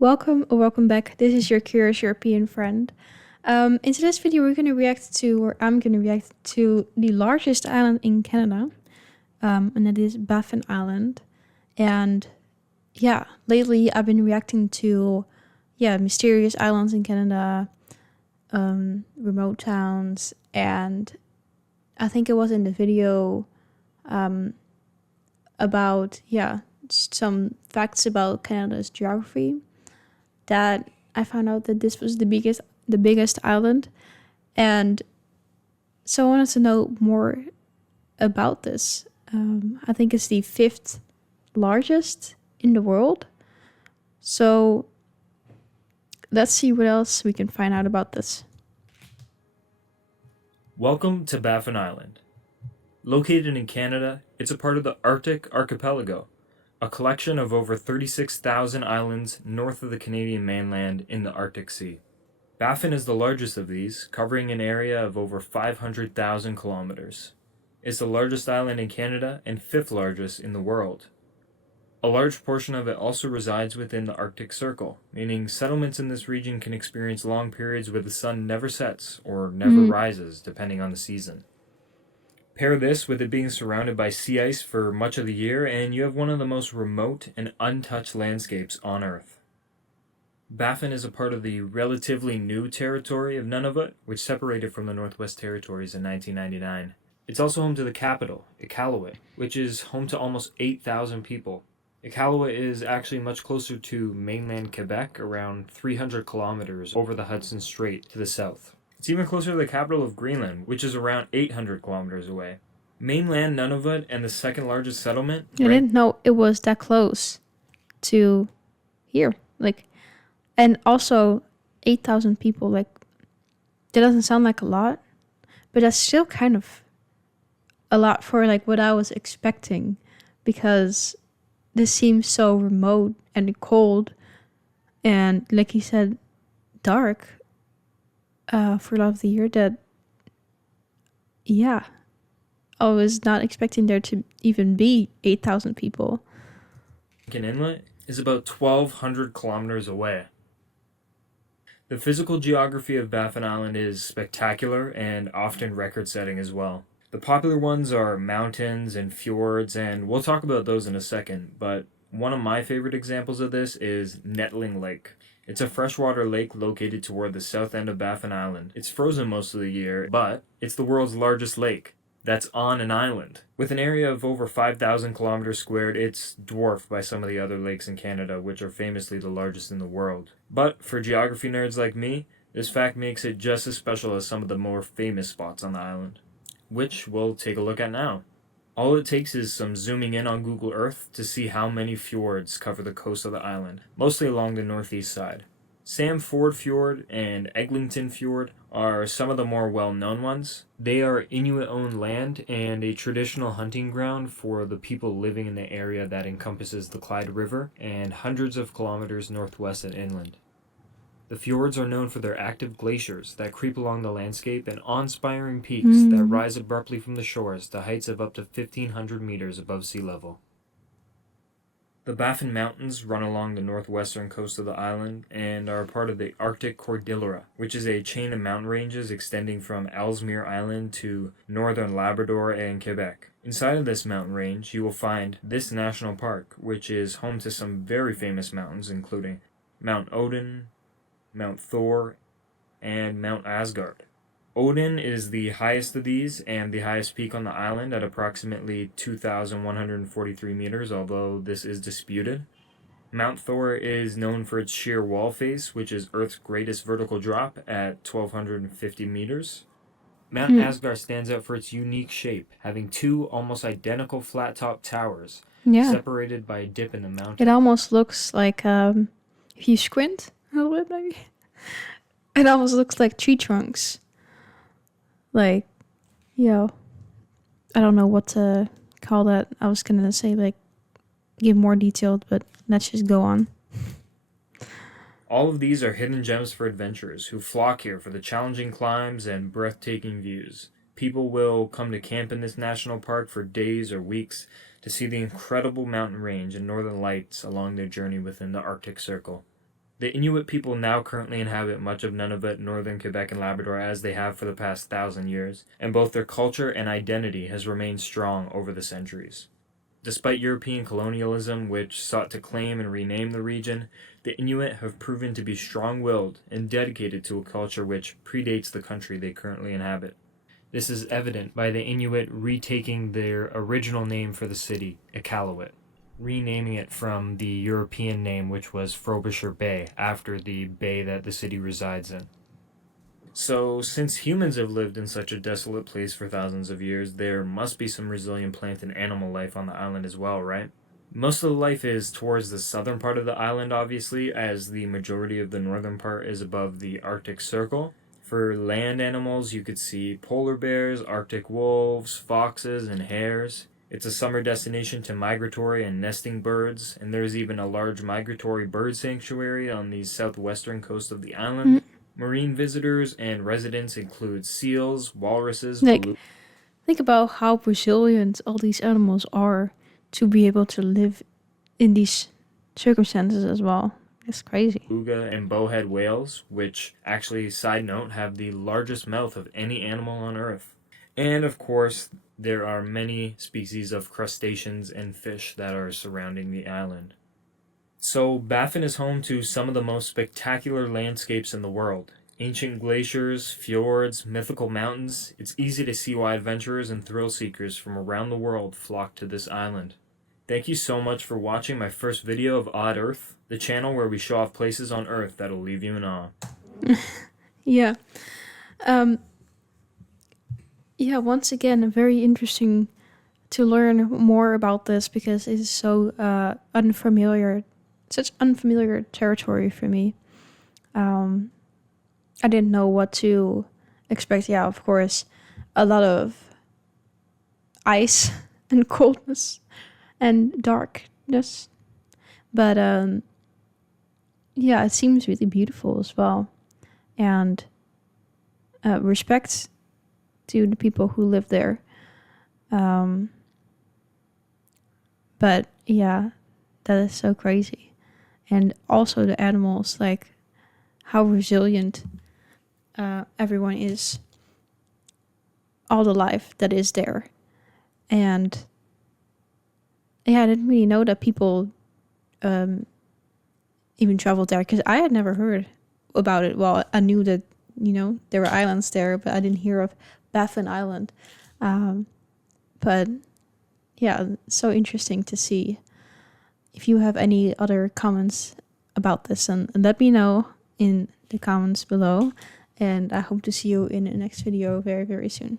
Welcome or welcome back. This is your curious European friend. In today's video, we're going to react to, or I'm going to react to the largest island in Canada, and that is Baffin Island. And yeah, lately I've been reacting to, mysterious islands in Canada, remote towns, and I think it was in the video about, some facts about Canada's geography that I found out that this was the biggest island, and so I wanted to know more about this. I think it's the fifth largest in the world. So let's see what else we can find out about this. Welcome to Baffin Island. Located in Canada, it's a part of the Arctic archipelago, a collection of over 36,000 islands north of the Canadian mainland in the Arctic Sea. Baffin is the largest of these, covering an area of over 500,000 kilometers. It's the largest island in Canada and fifth largest in the world. A large portion of it also resides within the Arctic Circle, meaning settlements in this region can experience long periods where the sun never sets or never rises, depending on the season. Pair this with it being surrounded by sea ice for much of the year, and you have one of the most remote and untouched landscapes on Earth. Baffin is a part of the relatively new territory of Nunavut, which separated from the Northwest Territories in 1999. It's also home to the capital, Iqaluit, which is home to almost 8,000 people. Iqaluit is actually much closer to mainland Quebec, around 300 kilometers over the Hudson Strait to the south. It's even closer to the capital of Greenland, which is around 800 kilometers away. Mainland Nunavut and the second largest settlement. I didn't know it was that close to here. And also 8,000 people. That doesn't sound like a lot, but that's still kind of a lot for what I was expecting, because this seems so remote and cold, and like you said, dark. For a lot of the year, that I was not expecting there to even be 8,000 people. Inlet is about 1,200 kilometers away. The physical geography of Baffin Island is spectacular and often record-setting as well. The popular ones are mountains and fjords, and we'll talk about those in a second, but one of my favorite examples of this is Nettling Lake. It's a freshwater lake located toward the south end of Baffin Island. It's frozen most of the year, but it's the world's largest lake that's on an island. With an area of over 5,000 kilometers squared, it's dwarfed by some of the other lakes in Canada, which are famously the largest in the world. But for geography nerds like me, this fact makes it just as special as some of the more famous spots on the island, which we'll take a look at now. All it takes is some zooming in on Google Earth to see how many fjords cover the coast of the island, mostly along the northeast side. Sam Ford Fjord and Eglinton Fjord are some of the more well-known ones. They are Inuit-owned land and a traditional hunting ground for the people living in the area that encompasses the Clyde River and hundreds of kilometers northwest and inland. The fjords are known for their active glaciers that creep along the landscape and awe-inspiring peaks that rise abruptly from the shores to heights of up to 1,500 meters above sea level. The Baffin Mountains run along the northwestern coast of the island and are part of the Arctic Cordillera, which is a chain of mountain ranges extending from Ellesmere Island to northern Labrador and Quebec. Inside of this mountain range, you will find this national park, which is home to some very famous mountains, including Mount Odin, Mount Thor, and Mount Asgard. Odin is the highest of these and the highest peak on the island at approximately 2,143 meters, although this is disputed. Mount Thor is known for its sheer wall face, which is Earth's greatest vertical drop at 1,250 meters. Mount Asgard stands out for its unique shape, having two almost identical flat-top towers, separated by a dip in the mountain. It almost looks like, if you squint a little bit, maybe, it almost looks like tree trunks. I don't know what to call that. I was gonna say, give more detailed, but let's just go on. All of these are hidden gems for adventurers who flock here for the challenging climbs and breathtaking views. People will come to camp in this national park for days or weeks to see the incredible mountain range and northern lights along their journey within the Arctic Circle. The Inuit people now currently inhabit much of Nunavut, northern Quebec, and Labrador as they have for the past 1,000 years, and both their culture and identity has remained strong over the centuries. Despite European colonialism, which sought to claim and rename the region, the Inuit have proven to be strong-willed and dedicated to a culture which predates the country they currently inhabit. This is evident by the Inuit retaking their original name for the city, Iqaluit, renaming it from the European name, which was Frobisher Bay, after the bay that the city resides in. So, since humans have lived in such a desolate place for thousands of years, there must be some resilient plant and animal life on the island as well, right? Most of the life is towards the southern part of the island, obviously, as the majority of the northern part is above the Arctic Circle. For land animals, you could see polar bears, Arctic wolves, foxes, and hares. It's a summer destination to migratory and nesting birds, and there's even a large migratory bird sanctuary on the southwestern coast of the island. Marine visitors and residents include seals, walruses, Like, think about how resilient all these animals are to be able to live in these circumstances as well. It's crazy. beluga, and bowhead whales, which actually, side note, have the largest mouth of any animal on Earth. And of course, there are many species of crustaceans and fish that are surrounding the island. So, Baffin is home to some of the most spectacular landscapes in the world. Ancient glaciers, fjords, mythical mountains. It's easy to see why adventurers and thrill seekers from around the world flock to this island. Thank you so much for watching my first video of Odd Earth, the channel where we show off places on Earth that'll leave you in awe. Yeah. Yeah, once again, very interesting to learn more about this because it is so unfamiliar, such unfamiliar territory for me. I didn't know what to expect. Yeah, of course, a lot of ice and coldness and darkness. But yeah, it seems really beautiful as well. And respect to the people who live there. But yeah, that is so crazy. And also the animals, like how resilient everyone is. All the life that is there. And yeah, I didn't really know that people even traveled there because I had never heard about it. Well, I knew that, there were islands there, but I didn't hear of Baffin Island. But yeah, so interesting to see. If you have any other comments about this, and let me know in the comments below. And I hope to see you in the next video very, very soon.